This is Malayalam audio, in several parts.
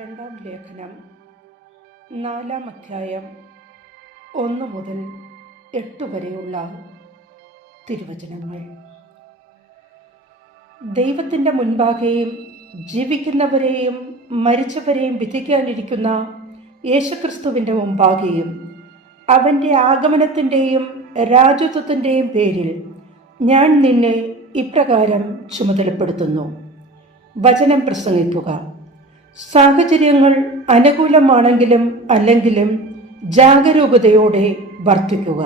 രണ്ടാം ലേഖനം 4-ാം അധ്യായം 1 മുതൽ 8 വരെയുള്ള തിരുവചനങ്ങൾ. ദൈവത്തിൻ്റെ മുൻപാകെയും ജീവിക്കുന്നവരെയും മരിച്ചവരെയും വിധിക്കാനിരിക്കുന്ന യേശുക്രിസ്തുവിൻ്റെ മുമ്പാകെയും അവൻ്റെ ആഗമനത്തിൻ്റെയും രാജത്വത്തിൻ്റെയും പേരിൽ ഞാൻ നിന്നെ ഇപ്രകാരം ചുമതലപ്പെടുത്തുന്നു. വചനം പ്രസംഗിക്കുക. സാഹചര്യങ്ങൾ അനുകൂലമാണെങ്കിലും അല്ലെങ്കിലും ജാഗരൂകതയോടെ വർത്തിക്കുക.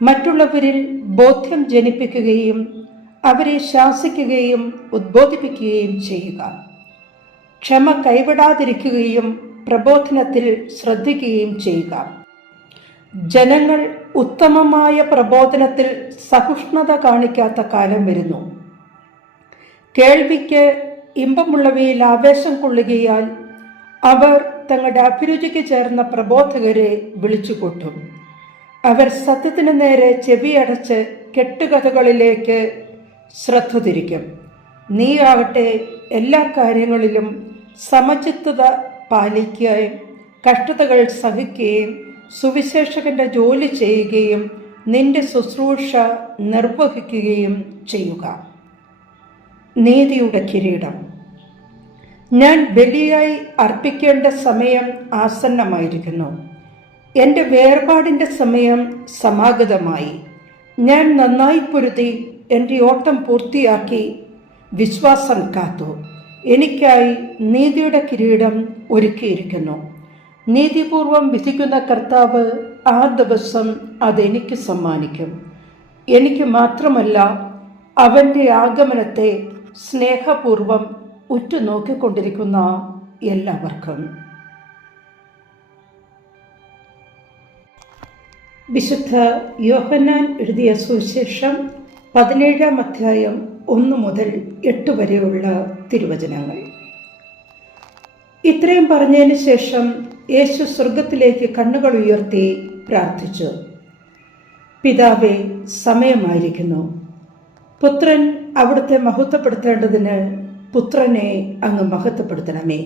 മറ്റുള്ളവരിൽ ബോധ്യം ജനിപ്പിക്കുകയും അവരെ ശാസിക്കുകയും ഉദ്ബോധിപ്പിക്കുകയും ചെയ്യുക. ക്ഷമ കൈവിടാതിരിക്കുകയും പ്രബോധനത്തിൽ ശ്രദ്ധിക്കുകയും ചെയ്യുക. ജനങ്ങൾ ഉത്തമമായ പ്രബോധനത്തിൽ സഹിഷ്ണുത കാണിക്കാത്ത കാലം വരുന്നു. കേൾവിക്ക് ഇമ്പമുള്ളവയിൽ ആവേശം കൊള്ളുകയാൽ അവർ തങ്ങളുടെ അഭിരുചിക്ക് ചേർന്ന പ്രബോധകരെ വിളിച്ചുകൂട്ടും. അവർ സത്യത്തിന് നേരെ ചെവിയടച്ച് കെട്ടുകഥകളിലേക്ക് ശ്രദ്ധ തിരിക്കും. നീയാകട്ടെ എല്ലാ കാര്യങ്ങളിലും സമചിത്തത പാലിക്കുകയും കഷ്ടതകൾ സഹിക്കുകയും സുവിശേഷകന്റെ ജോലി ചെയ്യുകയും നിന്റെ ശുശ്രൂഷ നിർവഹിക്കുകയും ചെയ്യുക. നീതിയുടെ കിരീടം. ഞാൻ ബലിയായി അർപ്പിക്കേണ്ട സമയം ആസന്നമായിരിക്കുന്നു. എൻ്റെ വേർപാടിൻ്റെ സമയം സമാഗതമായി. ഞാൻ നന്നായി പൊരുതി എൻ്റെ ഓട്ടം പൂർത്തിയാക്കി വിശ്വാസം കാത്തു. എനിക്കായി നീതിയുടെ കിരീടം ഒരുക്കിയിരിക്കുന്നു. നീതിപൂർവം വിധിക്കുന്ന കർത്താവ് ആ ദിവസം അതെനിക്ക് സമ്മാനിക്കും. എനിക്ക് മാത്രമല്ല, അവൻ്റെ ആഗമനത്തെ സ്നേഹപൂർവം ഉറ്റുനോക്കിക്കൊണ്ടിരിക്കുന്ന എല്ലാവർക്കും. വിശുദ്ധ യോഹന്നാൻ എഴുതിയ സുവിശേഷം 17-ാം അധ്യായം 1 മുതൽ 8 വരെയുള്ള തിരുവചനങ്ങൾ. ഇത്രയും പറഞ്ഞതിന് ശേഷം യേശു സ്വർഗത്തിലേക്ക് കണ്ണുകൾ ഉയർത്തി പ്രാർത്ഥിച്ചു. പിതാവേ, സമയമായിരിക്കുന്നു. പുത്രൻ അവിടുത്തെ മഹത്വപ്പെടുത്തേണ്ടതിന് പുത്രനെ അങ്ങ് മഹത്വപ്പെടുത്തണമേ.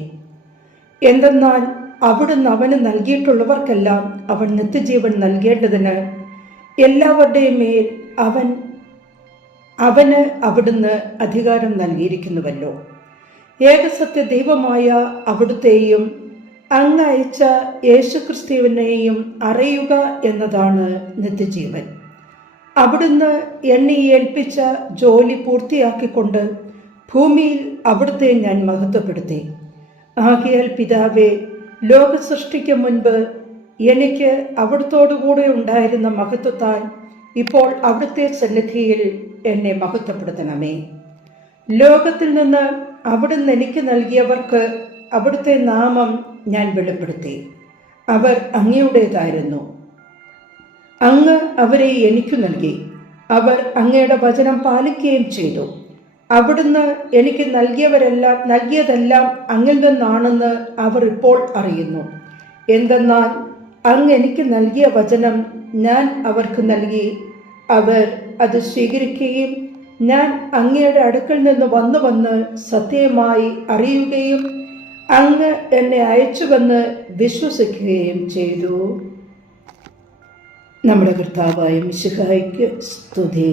എന്തെന്നാൽ അവിടുന്ന് അവന് നൽകിയിട്ടുള്ളവർക്കെല്ലാം അവൻ നിത്യജീവൻ നൽകേണ്ടതിന് എല്ലാവരുടെയും മേൽ അവന് അവിടുന്ന് അധികാരം നൽകിയിരിക്കുന്നുവല്ലോ. ഏകസത്യ ദൈവമായ അവിടുത്തെയും അങ്ങ് അയച്ച യേശുക്രിസ്തുവിനെയും അറിയുക എന്നതാണ് നിത്യജീവൻ. അവിടുന്ന് എന്നെ ഏൽപ്പിച്ച ജോലി പൂർത്തിയാക്കിക്കൊണ്ട് ഭൂമിയിൽ അവിടുത്തെ ഞാൻ മഹത്വപ്പെടുത്തി. ആകയാൽ പിതാവേ, ലോക സൃഷ്ടിക്ക് മുൻപ് എനിക്ക് അവിടുത്തോടുകൂടെ ഉണ്ടായിരുന്ന മഹത്വത്താൽ ഇപ്പോൾ അവിടുത്തെ സന്നിധിയിൽ എന്നെ മഹത്വപ്പെടുത്തണമേ. ലോകത്തിൽ നിന്ന് അവിടുന്ന് എനിക്ക് നൽകിയവർക്ക് അവിടുത്തെ നാമം ഞാൻ വെളിപ്പെടുത്തി. അവർ അങ്ങയുടേതായിരുന്നു. അങ്ങ് അവരെ എനിക്ക് നൽകി. അവർ അങ്ങയുടെ വചനം പാലിക്കുകയും ചെയ്തു. അവിടുന്ന് എനിക്ക് നൽകിയതെല്ലാം അങ്ങിൽ നിന്നാണെന്ന് അവർ ഇപ്പോൾ അറിയുന്നു. എന്തെന്നാൽ അങ്ങ് എനിക്ക് നൽകിയ വചനം ഞാൻ അവർക്ക് നൽകി. അവർ അത് സ്വീകരിക്കുകയും ഞാൻ അങ്ങയുടെ അടുക്കൽ നിന്ന് വന്ന് സത്യമായി അറിയുകയും അങ്ങ് എന്നെ അയച്ചുവെന്ന് വിശ്വസിക്കുകയും ചെയ്തു. നമ്മുടെ കർത്താവായ മിശിഹായ്ക്ക് സ്തുതി.